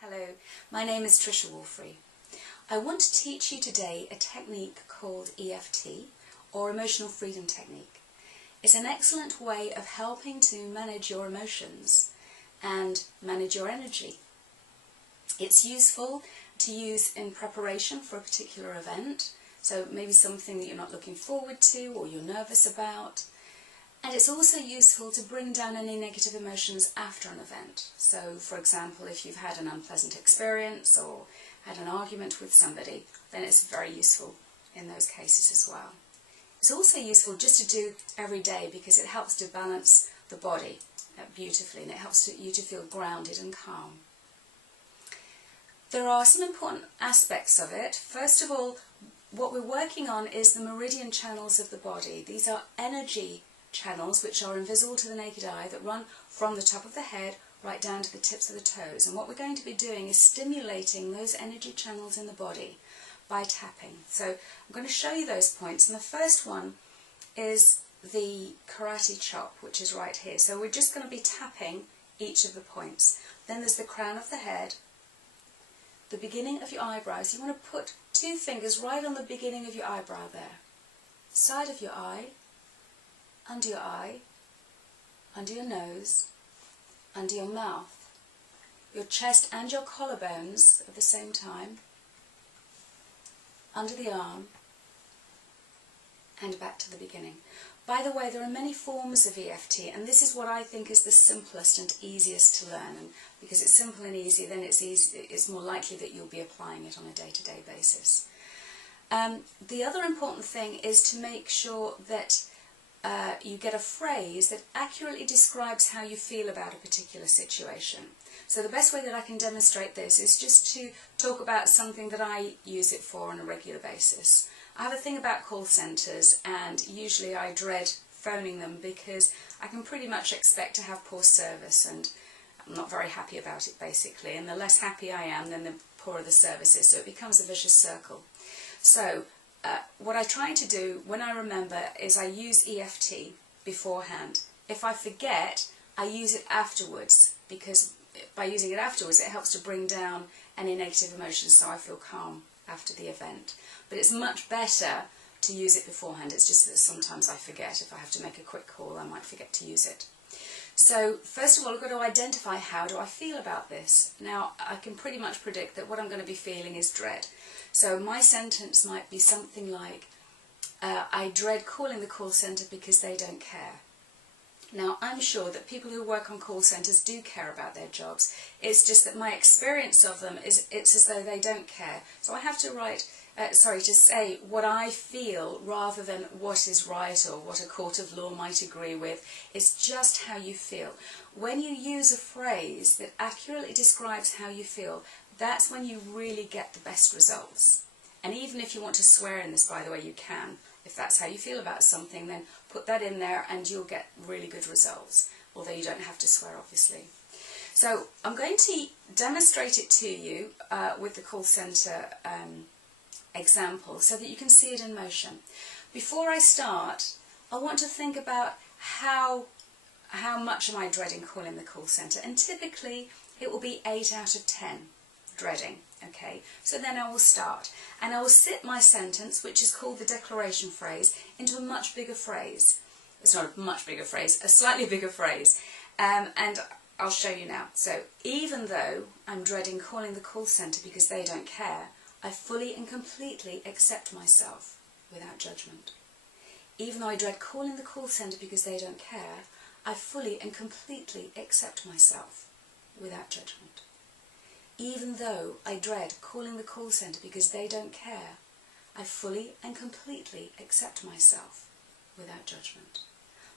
Hello, my name is Tricia Woolfrey. I want to teach you today a technique called EFT, or Emotional Freedom Technique. It's an excellent way of helping to manage your emotions and manage your energy. It's useful to use in preparation for a particular event, so maybe something that you're not looking forward to or you're nervous about. And it's also useful to bring down any negative emotions after an event. So, for example, if you've had an unpleasant experience or had an argument with somebody, then it's very useful in those cases as well. It's also useful just to do every day because it helps to balance the body beautifully, and it helps you to feel grounded and calm. There are some important aspects of it. First of all, what we're working on is the meridian channels of the body. These are energy channels which are invisible to the naked eye that run from the top of the head right down to the tips of the toes. And what we're going to be doing is stimulating those energy channels in the body by tapping. So I'm going to show you those points, and the first one is the karate chop, which is right here. So we're just going to be tapping each of the points. Then there's the crown of the head, the beginning of your eyebrows. You want to put two fingers right on the beginning of your eyebrow there, side of your eye, under your nose, under your mouth, your chest and your collarbones at the same time, under the arm, and back to the beginning. By the way, there are many forms of EFT, and this is what I think is the simplest and easiest to learn. And because it's simple and easy, then it's more likely that you'll be applying it on a day-to-day basis. The other important thing is to make sure that you get a phrase that accurately describes how you feel about a particular situation. So the best way that I can demonstrate this is just to talk about something that I use it for on a regular basis. I have a thing about call centres, and usually I dread phoning them because I can pretty much expect to have poor service, and I'm not very happy about it basically, and the less happy I am, then the poorer the service is, so it becomes a vicious circle. So what I try to do when I remember is I use EFT beforehand. If I forget, I use it afterwards, because by using it afterwards it helps to bring down any negative emotions so I feel calm after the event. But it's much better to use it beforehand. It's just that sometimes I forget. If I have to make a quick call, I might forget to use it. So first of all, I've got to identify how do I feel about this. Now I can pretty much predict that what I'm going to be feeling is dread. So my sentence might be something like, I dread calling the call centre because they don't care. Now I'm sure that people who work on call centres do care about their jobs. It's just that my experience of them is it's as though they don't care. So I have to to say what I feel rather than what is right or what a court of law might agree with. It's just how you feel. When you use a phrase that accurately describes how you feel, that's when you really get the best results. And even if you want to swear in this, by the way, you can. If that's how you feel about something, then put that in there and you'll get really good results, although you don't have to swear, obviously. So I'm going to demonstrate it to you with the call centre example so that you can see it in motion. Before I start, I want to think about how much am I dreading calling the call centre, and typically it will be 8 out of 10 dreading. Okay, so then I will start, and I will sit my sentence, which is called the declaration phrase, into a much bigger phrase. It's not a much bigger phrase, a slightly bigger phrase, and I'll show you now. So, even though I'm dreading calling the call centre because they don't care, I fully and completely accept myself without judgment. Even though I dread calling the call centre because they don't care, I fully and completely accept myself without judgment. Even though I dread calling the call centre because they don't care, I fully and completely accept myself without judgment.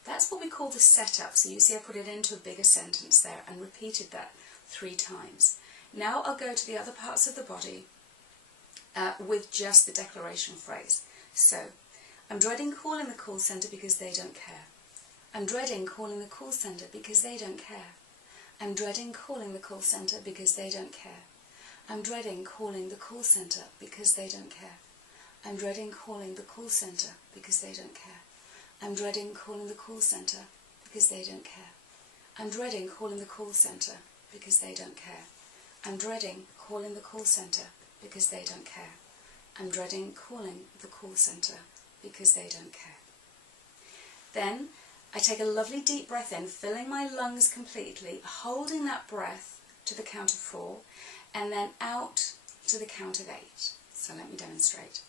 That's what we call the setup. So you see I put it into a bigger sentence there and repeated that 3 times. Now I'll go to the other parts of the body with just the declaration phrase. So, I'm dreading calling the call centre because they don't care. I'm dreading calling the call centre because they don't care. I'm dreading calling the call centre because they don't care. I'm dreading calling the call centre because they don't care. I'm dreading calling the call centre because they don't care. I'm dreading calling the call centre because they don't care. I'm dreading calling the call centre because they don't care. I'm dreading calling the call centre because they don't care. I'm dreading calling the call centre because they don't care. Then I take a lovely deep breath in, filling my lungs completely, holding that breath to the count of 4, and then out to the count of 8. So let me demonstrate.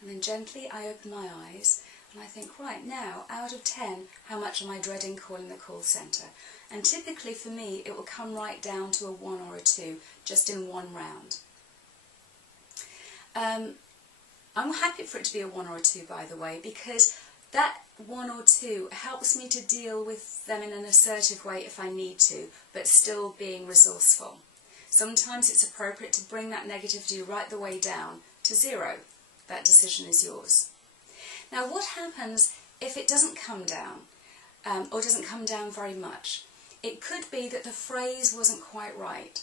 And then gently I open my eyes and I think, right, now, out of 10, how much am I dreading calling the call centre? And typically for me, it will come right down to a 1 or a 2, just in one round. I'm happy for it to be a 1 or a 2, by the way, because that 1 or 2 helps me to deal with them in an assertive way if I need to, but still being resourceful. Sometimes it's appropriate to bring that negativity right the way down to 0. That decision is yours. Now, what happens if it doesn't come down, or doesn't come down very much? It could be that the phrase wasn't quite right.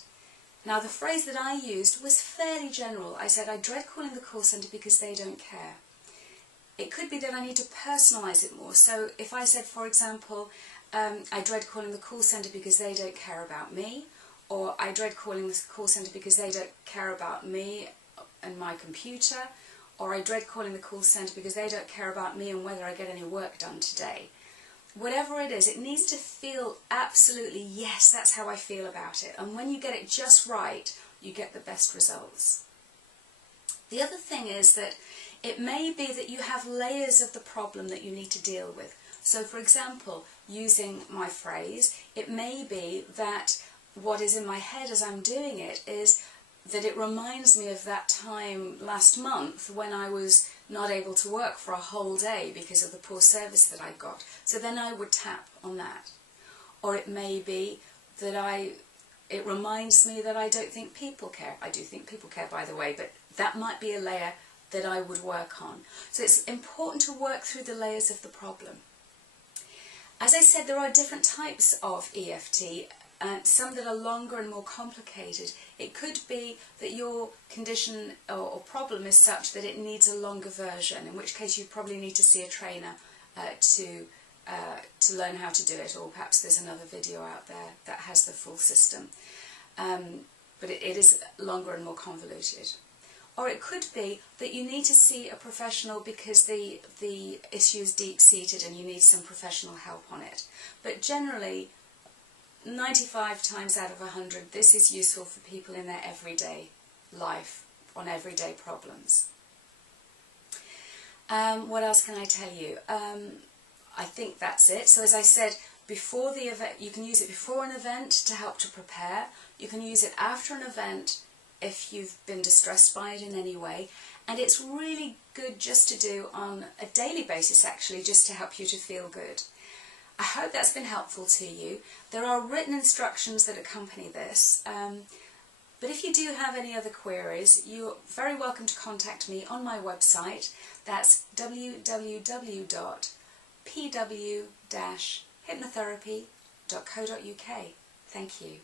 Now, the phrase that I used was fairly general. I said, I dread calling the call centre because they don't care. It could be that I need to personalise it more. So if I said, for example, I dread calling the call centre because they don't care about me, or I dread calling the call centre because they don't care about me and my computer, or I dread calling the call centre because they don't care about me and whether I get any work done today. Whatever it is, it needs to feel absolutely, yes, that's how I feel about it. And when you get it just right, you get the best results. The other thing is that it may be that you have layers of the problem that you need to deal with. So, for example, using my phrase, it may be that what is in my head as I'm doing it is that it reminds me of that time last month when I was not able to work for a whole day because of the poor service that I got. So then I would tap on that. Or it may be that it reminds me that I don't think people care. I do think people care, by the way, but that might be a layer that I would work on. So it's important to work through the layers of the problem. As I said, there are different types of EFT, some that are longer and more complicated. It could be that your condition or problem is such that it needs a longer version, in which case you probably need to see a trainer to learn how to do it, or perhaps there's another video out there that has the full system. But it is longer and more convoluted. Or it could be that you need to see a professional because the issue is deep-seated and you need some professional help on it. But generally, 95 times out of 100, this is useful for people in their everyday life, on everyday problems. What else can I tell you? I think that's it. So as I said, before the event, you can use it before an event to help to prepare. You can use it after an event if you've been distressed by it in any way. And it's really good just to do on a daily basis, actually, just to help you to feel good. I hope that's been helpful to you. There are written instructions that accompany this, but if you do have any other queries, you're very welcome to contact me on my website. That's www.pw-hypnotherapy.co.uk. Thank you.